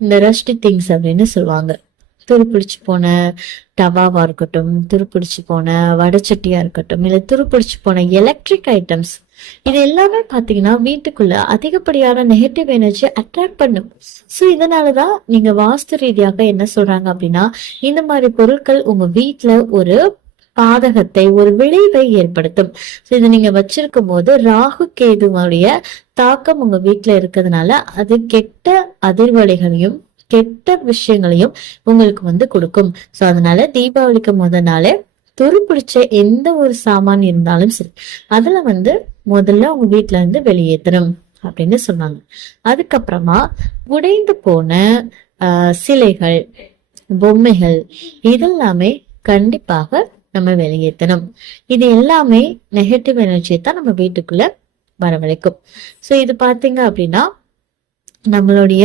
இந்த Rusty things அப்படின்னு சொல்லுவாங்க. துருப்பிடிச்சு போன டவாவா இருக்கட்டும், துருப்பிடிச்சு போன வடச்சட்டியா இருக்கட்டும், இல்ல துருப்பிடிச்சு போன எலக்ட்ரிக் ஐட்டம்ஸ், இது எல்லாமே பாத்தீங்கன்னா வீட்டுக்குள்ள அதிகப்படியான நெகட்டிவ் எனர்ஜி அட்ராக்ட் பண்ணும். சோ இதனாலதான் நீங்க வாஸ்து ரீதியாக என்ன சொல்றாங்க அப்படின்னா, இந்த மாதிரி பொருட்கள் உங்க வீட்டுல ஒரு பாதகத்தை, ஒரு விளைவை ஏற்படுத்தும். இதை நீங்க வச்சிருக்கும் போது ராகு கேதுவோடைய தாக்கம் உங்க வீட்டுல இருக்கிறதுனால அது கெட்ட அதிர்வலைகளையும் கெட்ட விஷயங்களையும் உங்களுக்கு கொடுக்கும். சோ அதனால தீபாவளிக்கு முதல் நாளே துருப்பிடிச்ச எந்த ஒரு சாமான் இருந்தாலும் சரி, அதுல முதல்ல உங்க வீட்டுல இருந்து வெளியேற்றணும் அப்படின்னு சொன்னாங்க. அதுக்கப்புறமா உடைந்து போன சிலைகள், பொம்மைகள் இதெல்லாமே கண்டிப்பாக நம்ம வெளியேற்றணும். இது எல்லாமே நெகட்டிவ் எனர்ஜியை தான் நம்ம வீட்டுக்குள்ள வரவழைக்கும். சோ இது பாத்தீங்க அப்படின்னா நம்மளுடைய